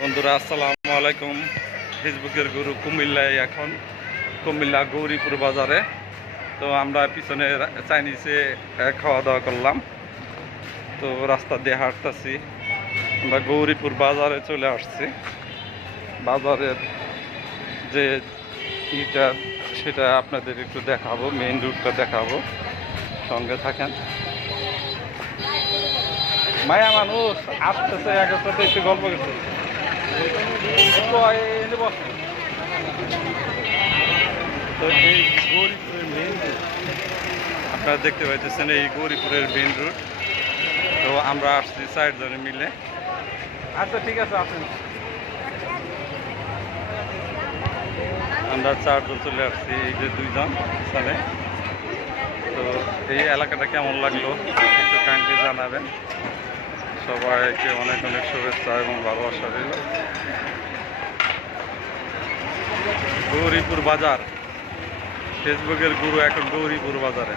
বন্ধুরা আসসালামু আলাইকুম। ফেসবুকের গুরু কুমিল্লায় এখন কুমিল্লা গৌরীপুর বাজারে। তো আমরা পিছনে চাইনিজে খাওয়া দাওয়া করলাম। তো রাস্তা দিয়ে হাঁটতেছি, আমরা গৌরীপুর বাজারে চলে আসছি। বাজারের যে ইটা সেটা আপনাদের একটু দেখাবো, মেইন রুটটা দেখাবো, সঙ্গে থাকেন। মায়া মানুষ আসতেছে, একের সাথে একটু গল্প করছে। তো এই গৌরীপুরের মেইন রুট আপনারা দেখতে পাইতেছেন, এই গৌরীপুরের মেইন রুট। তো আমরা আসছি 4 জনে মিলে। আচ্ছা ঠিক আছে, আসেন। আমরা 4 জন চলে আসছি, এই যে 2 জন এখানে। তো এই এলাকাটা কেমন লাগলো একটু কাইন্ডলি জানাবেন। সবাইকে অনেক অনেক শুভেচ্ছা এবং ভালোবাসা রইল। গৌরীপুর বাজার, ফেসবুকের গুরু এখন গৌরীপুর বাজারে।